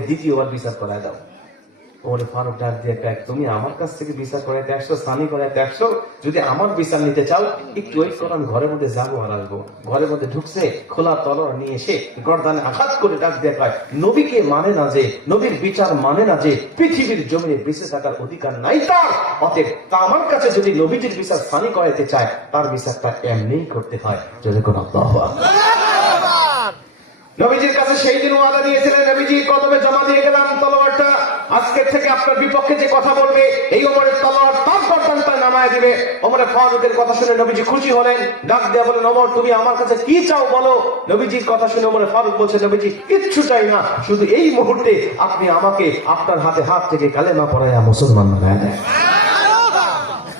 দ্বিতীয়বার বিচার করায় দাও। ওরে ফারুক ডাক দিয়ে কয়, তুমি আমার কাছ থেকে বিচার করাইতে আসছো স্থানীয় করাইতে আসছো? যদি আমার বিচার নিতে চাও একটু ওই করন ঘরের মধ্যে যাব আর আসব। ঘরের মধ্যে ঢুকছে খোলা তলোয়ার নিয়ে এসে গর্দানে আঘাত করে ডাক দিয়ে কয় নবীকে মানে না যে নবীর বিচার মানে না যে পৃথিবীর জমিনে বেঁচে থাকার অধিকার নাই তার। অতএব তা আমার কাছে যদি নবীজির বিচার স্থানীয় করাইতে চায় তার বিচারটা এমনিই করতে হয়। যদি কোনো। নবীজির কাছে সেই দিন ওয়াদা দিয়েছিলেন, নবীজি কদমে জমা দিয়ে গেলাম তলোয়ারটা। আজকের থেকে আপনার বিপক্ষে যে কথা বলবে, এই ওমরের তলোয়ার তার গর্দানটা নামায় দিবে। ওমরের ফারুকের কথা শুনে নবীজি খুশি হলেন, ডাক দেয়া বলেন ওমর, তুমি আমার কাছে কি চাও বলো? নবীজির কথা শুনে ওমরের ফারুক বলছে, নবীজি কিচ্ছু চাই না, শুধু এই মুহূর্তে আপনি আমাকে আপনার হাতে হাত থেকে কালেমা পড়াইয়া মুসলমান বানায়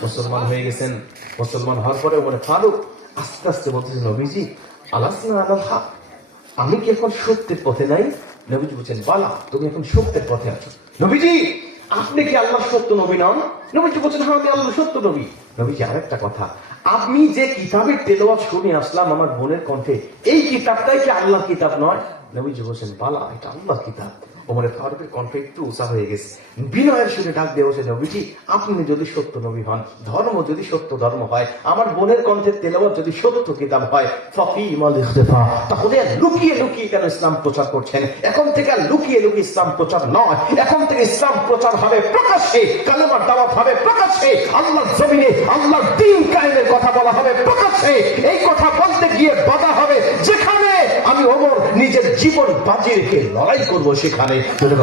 মুসলমান হয়ে গেছেন। মুসলমান হওয়ার পরে ওমরে ফারুক আস্তে আস্তে বলতেছে, নবীজি, আলাসনা আলাল হক। আমি কি এখন সত্যের পথে নাই? নবীজি বলছেন, বালা, তুমি এখন সত্যের পথে আছো। নবীজি, আপনি কি আল্লাহ সত্য নবী নন? নবীজি বলছেন হ্যাঁ আমি আল্লাহ সত্য নবী। নবীজি, আরেকটা কথা আমি যে কিতাবের তেলাওয়াত শুনে আসলাম আমার বোনের কণ্ঠে, এই কিতাবটাই কি আল্লাহ কিতাব নয়? নবীজি বলছেন, বালা, এটা আল্লাহ কিতাব। ওমরে ফারুকের কণ্ঠ একটু উঁচা হয়ে গেছে। বিনয়ের সুরে ডাক দিয়ে বসে নবীজি আপনি যদি সত্য নবী হন, ধর্ম যদি সত্য ধর্ম হয়, আমার বোনের কণ্ঠের তেলাওয়াত যদি সত্য কিতাব হয় ফকি ইমাল ইখতিফা, তাহলে লুকিয়ে লুকিয়ে কেন ইসলাম প্রচার করছেন? এখন থেকে আর লুকিয়ে লুকিয়ে ইসলাম প্রচার নয়। এখন থেকে ইসলাম প্রচার হবে প্রকাশ্যে, কালেমার দাওয়াত হবে প্রকাশ্যে, আল্লাহর জমিনে, আল্লাহর দিন কায়েমের কথা বলা হবে প্রকাশ্যে। এই কথা বলতে গিয়ে বাধা হবে যেখানে আমি ওমর নিজের জীবন বাজি রেখে লড়াই করব সেখানে। যদি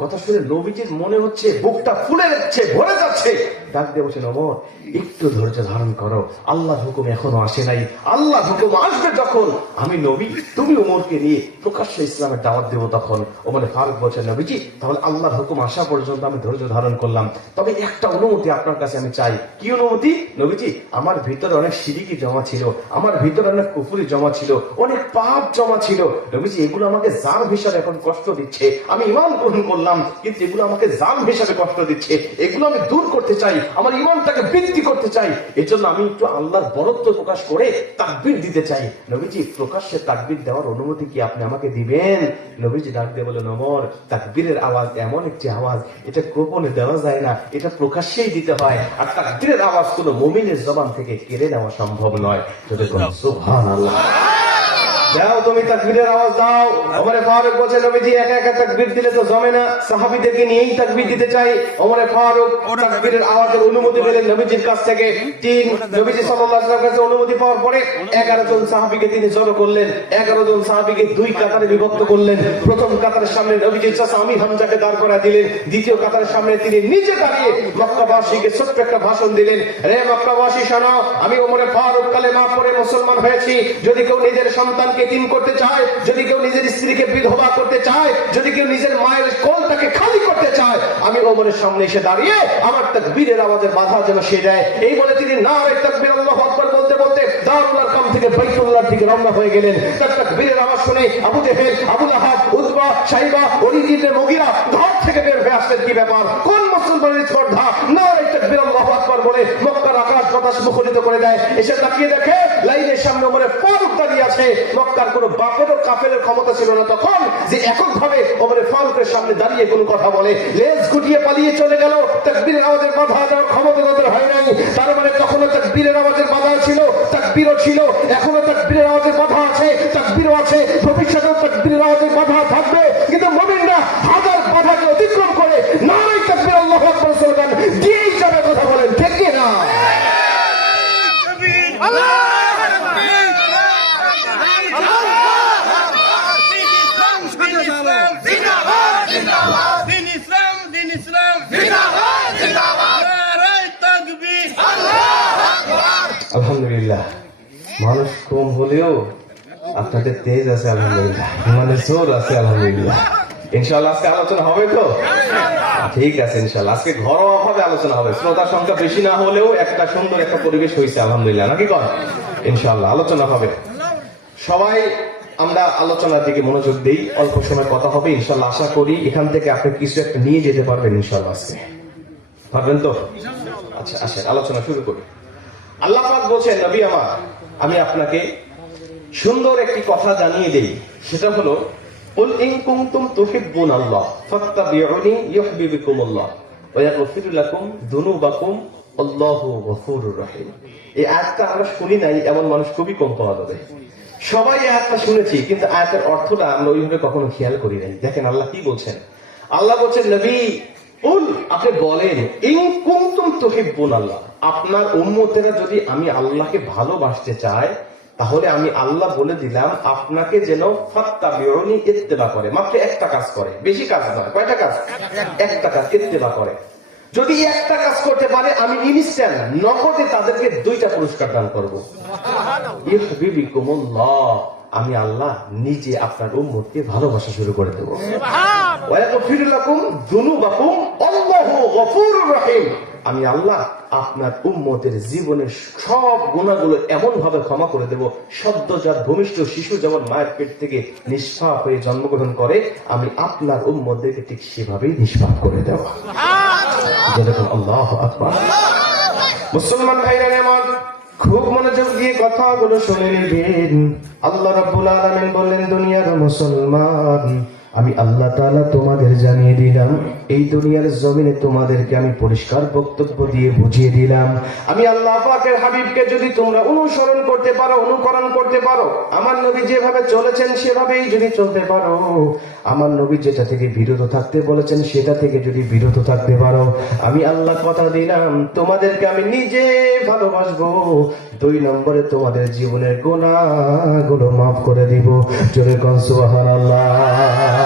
কথা শুনে নবীজির মনে হচ্ছে, বুকটা ফুলে যাচ্ছে, ভরে যাচ্ছে। ডাক দিয়ে বলছেন ওমর একটু ধৈর্য ধারণ করো। আল্লাহ হুকুম এখনও আসে নাই। আল্লাহ হুকুম আসবে যখন। আমি নবী, তুমি ওমরকে নিয়ে প্রকাশ্য ইসলামের দাওয়াত দেবো তখন। ওমরে ফারুক বলছেন নবীজি, তাহলে আল্লাহর হুকুম আসা পর্যন্ত আমি ধৈর্য ধারণ করলাম। তবে একটা অনুমতি আপনার কাছে আমি চাই। কি অনুমতি? নবীজি, আমার ভিতরে অনেক সিরিকি জমা ছিল। আমার ভিতরে অনেক কুফুরি জমা ছিল। অনেক পাপ জমা ছিল। নবীজি, এগুলো আমাকে যার ভীষণ এখন কষ্ট দিচ্ছে। আমি ইমান গ্রহণ করলাম। কিন্তু এগুলো আমাকে জাল হিসাবে কষ্ট দিচ্ছে। এগুলো আমি দূর করতে চাই, আমার ইমানটাকে বৃদ্ধি করতে চাই। এর জন্য আমি একটু আল্লাহর বরত্ব প্রকাশ করে তাকবির দিতে চাই। নবীজি, প্রকাশ্যে তাকবির দেওয়ার অনুমতি কি আপনি আমাকে দিবেন? নবীজি ডাক দিয়ে বলে নমর তাকবীরের আওয়াজ এমন একটি আওয়াজ, এটা গোপনে দেওয়া যায় না, এটা প্রকাশ্যেই দিতে হয়। আর তাকবীরের আওয়াজ কোনো মুমিনের জবান থেকে কেড়ে নেওয়া সম্ভব নয়। যদি সুবহানাল্লাহ। দাও তুমি তাকবীরের আওয়াজ দাও। ওমরে ফারুক বলছে নবীজি একা একা তাকবীর দিলে তো জমে না। সাহাবীদেরকে নিয়েই তাকবীর দিতে চাই। ওমরে ফারুক তাকবীরের আওয়াজের অনুমতি পেলেন নবীজির কাছ থেকে। তিন নবীজি সাল্লাল্লাহু আলাইহি কাছে অনুমতি পাওয়ার পরে 11 জন সাহাবীকে তিনি জড়ো করলেন। 11 জন সাহাবীকে দুই কাতারে বিভক্ত করলেন। প্রথম কাতারের সামনে নবীজির চাচা আমি হামজাকে দাঁড় করা দিলেন। দ্বিতীয় কাতারের সামনে তিনি নিজে দাঁড়িয়ে মক্কাবাসীকে ছোট্ট একটা ভাষণ দিলেন। রে মক্কাবাসী শোনো আমি ওমরে ফারুক কালেমা পড়ে মুসলমান হয়েছি। যদি কেউ নিজের সন্তানকে তিন করতে চায়, যদি কেউ নিজের স্ত্রীকে বিধবা করতে চায়, যদি কেউ নিজের মায়ের কোলটাকে খালি করতে চায়, আমি ওমরের সামনে এসে দাঁড়িয়ে আমার তাকবীরের আওয়াজের বাধা যেন সে দেয়। এই বলে তিনি না রে তাকবীর আল্লাহু বলতে বলতে কাম থেকে বাইতুল্লাহর দিকে রওনা হয়ে গেলেন। তার তাকবীরের আওয়াজ শুনে Abu Jahl, Abu Lahab, Utba, Shaiba Walid ibn Mughira ঘর থেকে বের হয়ে আসলেন। কি ব্যাপার? কোন মুসলমানের স্পর্ধা না রে তাকবীর আল্লাহু আকবার বলে মক্কার আকাশ বাতাস মুখরিত করে দেয়। এসে তাকিয়ে দেখে লাইনের সামনে ওমরে ফারুক দাঁড়িয়ে আছে। মক্কার কোনো বাপেরও কাফেরের ক্ষমতা ছিল না তখন যে এককভাবে ওমরে ফারুকের সামনে দাঁড়িয়ে কোনো কথা বলে। লেজ গুটিয়ে পালিয়ে চলে গেল। তাকবীরের আওয়াজের বাধা দেওয়ার ক্ষমতা তাদের হয় নাই। তার মানে তখনও তাকবীরের আওয়াজের বাধা ছিল। তাকবীরও ছিল, এখনও তাকবীরের আওয়াজের বাধা আছে, তাকবীরও আছে ভবিষ্যতেও তাকবীরের আওয়াজের বাধা থাকবে, কিন্তু মুমিনরা হাজার বাধাকে অতিক্রম করে নারাই তাকবীর, আল্লাহু আকবার স্লোগান দিয়েই যাবে কথা বলেন, ঠিক কি না? দিন মানুষ কম হলেও আপনাদের তেজ আছে, আলহামদুলিল্লাহ। মানে জোর আছে, আলহামদুলিল্লাহ। ইনশাল্লাহ আজকে আলোচনা হবে তো? ঠিক আছে ইনশাল্লাহ আজকে ঘরোয়া ভাবে আলোচনা হবে। শ্রোতা সংখ্যা বেশি না হলেও একটা সুন্দর একটা পরিবেশ হয়েছে, আলহামদুলিল্লাহ। নাকি কর ইনশাল্লাহ আলোচনা হবে। সবাই আমরা আলোচনার দিকে মনোযোগ দেই, অল্প সময় কথা হবে। ইনশাল্লাহ আশা করি এখান থেকে আপনি কিছু একটা নিয়ে যেতে পারবেন ইনশাল্লাহ আজকে। পারবেন তো? আচ্ছা আসেন, আলোচনা শুরু করি। আল্লাহ বলছেন, নবী আমার আমি আপনাকে সুন্দর একটি কথা জানিয়ে দেই সেটা হলো قل إن كنتم تحبون الله فاتبعوني يحببكم الله ويغفر لكم ذنوبكم الله غفور رحيم এই আয়াতটা আমরা শুনি নাই এমন মানুষ খুবই কম পাওয়া যাবে সবাই এই আয়াতটা শুনেছি কিন্তু আয়াতের অর্থটা আমরা ওইভাবে কখনো খেয়াল করি নাই দেখেন আল্লাহ কি বলছেন আল্লাহ বলছেন নবী আপনি বলেন, ইন কুনতুম তুহিব্বুন আল্লাহ। আপনার উম্মতেরা যদি আমি আল্লাহকে ভালোবাসতে চায়, তাহলে আমি আল্লাহ বলে দিলাম, আপনাকে যেন ফাত্তাবিউনি ইত্তেবা করে। মাত্র একটা কাজ করে, বেশি কাজ নয়, কয়টা কাজ? একটা কাজ, ইত্তেবা করে। যদি একটা কাজ করতে পারে, আমি ইনস্ট্যান্ট নগদে তাদেরকে দুইটা পুরস্কার দান করব। আমি আল্লাহ নিজে আপনার উম্মতকে ভালোবাসা শুরু করে দেবো। আমি আল্লাহ আপনার উম্মতের জীবনের সব গুণাগুলো এমন ভাবে ক্ষমা করে দেব সদ্যজাত ভূমিষ্ঠ শিশু যেমন মায়ের পেট থেকে নিষ্পাপ হয়ে জন্মগ্রহণ করে, আমি আপনার উম্মতদেরকে ঠিক সেভাবেই নিষ্পাপ করে দেব। আল্লাহ মুসলমান ভাইরা এমন খুব মনোযোগ দিয়ে কথাগুলো শুনে নিবেন। আল্লাহ রাব্বুল আলামিন বললেন, দুনিয়ার মুসলমান আমি আল্লাহ তাআলা তোমাদের জানিয়ে দিলাম, এই দুনিয়ার জমিনে তোমাদেরকে আমি পরিষ্কার বক্তব্য দিয়ে বুঝিয়ে দিলাম। আমি আল্লাহ পাকের হাবিবকে যদি তোমরা অনুসরণ করতে পারো, অনুকরণ করতে পারো, আমার নবী যেভাবে চলেছেন সেভাবেই যদি চলতে পারো। আমার নবী যেটা থেকে বিরত থাকতে বলেছেন, সেটা থেকে যদি বিরত থাকতে পারো। আমি আল্লাহ কথা দিলাম, তোমাদেরকে আমি নিজে ভালোবাসবো। দুই নম্বরে তোমাদের জীবনের গোনাগুলো মাফ করে দিব। জোরে কন সুবহানাল্লাহ।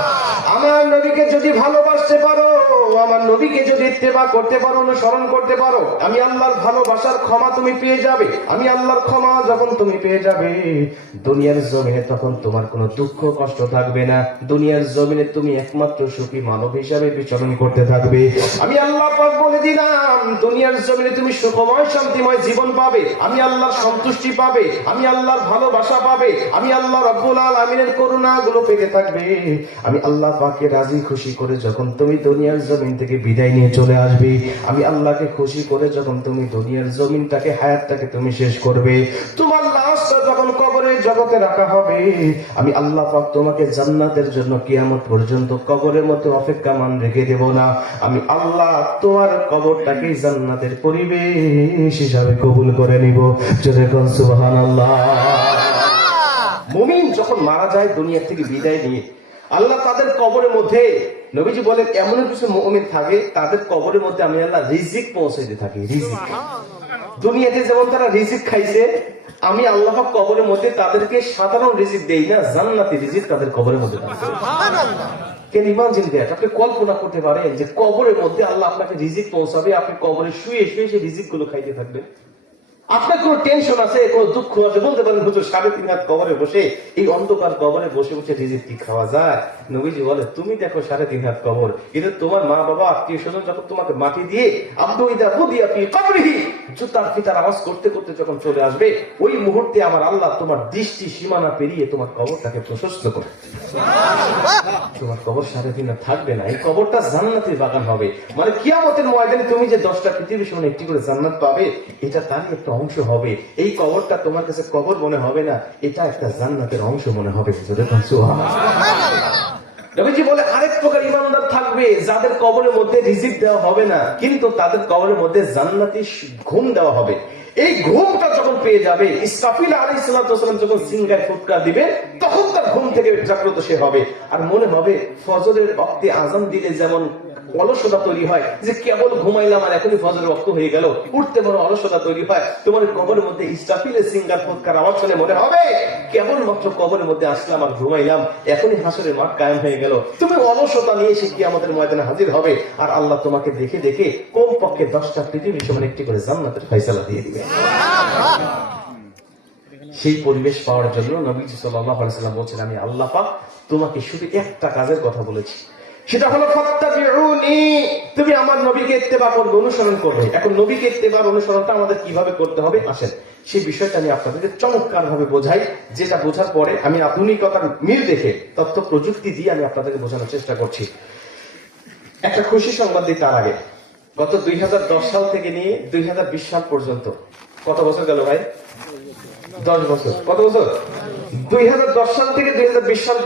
আমার নবীকে যদি ভালোবাসতে পারো আমার নবীকে যদি ইত্তেবা করতে পারো, অনুসরণ করতে পারো, আমি আল্লাহর ভালোবাসার ক্ষমা তুমি পেয়ে যাবে। আমি আল্লাহর ক্ষমা যখন তুমি পেয়ে যাবে, দুনিয়ার জমিনে তখন তোমার কোনো দুঃখ, কষ্ট থাকবে না। দুনিয়ার জমিনে তুমি একমাত্র সুখী মানব হিসাবে বিচরণ করতে থাকবে। আমি আল্লাহ পাক বলে দিলাম, দুনিয়ার জমিনে তুমি সুখময়, শান্তিময় জীবন পাবে। আমি আল্লাহর সন্তুষ্টি পাবে। আমি আল্লাহর ভালোবাসা পাবে। আমি আল্লাহ রব্বুল আলমিনের করুণা গুলো পেতে থাকবে। আমি আল্লাহ পাকে রাজি, খুশি করে যখন তুমি দুনিয়ার জমিন থেকে বিদায় নিয়ে চলে আসবে। আমি আল্লাহকে খুশি করে যখন তুমি দুনিয়ার জমিনটাকে, হায়াতটাকে তুমি শেষ করবে, তোমার লাশটা যখন কবরের জগতে রাখা হবে, আমি আল্লাহ পাক তোমাকে জান্নাতের জন্য কিয়ামত পর্যন্ত কবরের মতো অপেক্ষা মান রেখে দেব না। আমি আল্লাহ তোমার কবরটাকে জান্নাতের পরিবেশ হিসাবে কবুল করে নিব। যদি সুবহান আল্লাহ মুমিন যখন মারা যায় দুনিয়া থেকে বিদায় নিয়ে, আল্লাহ তাদের কবরের মধ্যে নবীজি বলেন এমন কিছু মুমিন থাকে, তাদের কবরের মধ্যে আমি আল্লাহ রিজিক পৌঁছাইতে থাকি, রিজিক। দুনিয়াতে যেমন তারা রিজিক খাইছে, আমি আল্লাহ কবরের মধ্যে তাদেরকে সাধারণ রিজিক দেই না, জান্নাতি রিজিক তাদের কবরের মধ্যে কেন ইমাজিন দ্যাট আপনি কল্পনা করতে পারেন যে কবরের মধ্যে আল্লাহ আপনাকে রিজিক পৌঁছাবে, আপনি কবরে শুয়ে শুয়ে সেই রিজিকগুলো খাইতে থাকবেন। আপনার কোনো টেনশন আছে, কোনো দুঃখ আছে? বলতে পারেন, হুজুর, সাড়ে তিন হাত কবরে বসে, এই অন্ধকার কবরে বসে বসে রিজিক কি খাওয়া যায়? নবীজি বলে, তুমি দেখো সাড়ে তিন হাত কবর। কিন্তু তোমার মা বাবা আত্মীয় স্বজন যখন তোমাকে মাটি দিয়ে, আব্দু ইদা বুদি আপনি কবরিহি, জুতার ফিতার আওয়াজ করতে করতে যখন চলে আসবে, ওই মুহূর্তে আমার আল্লাহ তোমার দৃষ্টি সীমানা পেরিয়ে তোমার কবরটাকে প্রশস্ত করে তোমার কবর থাকবে না, এই কবরটা জান্নাতের বাগান হবে। মানে কিয়ামতের ময়দানে তুমি যে দশটা পৃথিবীর একটি করে জান্নাত পাবে, এটা তারই একটা অংশ হবে। এই কবরটা তোমার কাছে কবর মনে হবে না, এটা একটা জান্নাতের অংশ মনে হবে। বলে, আরেক প্রকার ইমানদার থাকবে, যাদের কবরের মধ্যে রিজিক দেওয়া হবে না, কিন্তু তাদের কবরের মধ্যে জান্নাতি ঘুম দেওয়া হবে। এই ঘুমটা যখন পেয়ে যাবে, ইসরাফিল আলী সাল্লাম যখন সিংগায় ফুটকার দিবে, তখন ঘুম থেকে জাগ্রত সে হবে। আর মনে হবে, ফজরের রক্তে আজান দিলে যেমন অলসতা তৈরি হয়, যে কেবল ঘুমাইলাম আর এখনই ফজরের রক্ত হয়ে গেল, উঠতে বড় অলসতা তৈরি হয়, তোমার কবরের মধ্যে ইসরাফিলের সিঙ্গার ফুটকার আওয়াজ শুনে মনে হবে কেবল মাত্র কবরের মধ্যে আসলাম আর ঘুমাইলাম, এখনই হাসরের মাঠ কায়েম হয়ে গেল। তুমি অলসতা নিয়ে এসে কি আমাদের ময়দানে হাজির হবে, আর আল্লাহ তোমাকে দেখে দেখে কম পক্ষে দশটা পৃথিবী সমান একটি করে জান্নাতের ফয়সালা দিয়ে দিবে। সেই পরিবেশ পাওয়ার জন্য নবীজি সাল্লাম বলছেন, আমি আল্লাহ পাক তোমাকে শুধু একটা কাজের কথা বলেছি। সেটা হলো তুমি আমার নবীকে ইত্তেবা করবে, অনুসরণ করবে। এখন নবীকে ইত্তেবার, অনুসরণটা আমাদের কীভাবে করতে হবে? আসেন, সেই বিষয়টা আমি আপনাদেরকে চমৎকার ভাবে বোঝাই, যেটা বোঝার পরে আমি আধুনিকতার মিল দেখে, তথ্য প্রযুক্তি দিয়ে আমি আপনাদেরকে বোঝানোর চেষ্টা করছি। একটা খুশি সংবাদ দিই তার আগে। গত দুই হাজার দশ সাল থেকে নিয়ে দুই হাজার বিশ সাল পর্যন্ত, কত বছর গেল ভাই? দশ বছর। কত বছর? দুই হাজার দশ সাল থেকে দুই সাল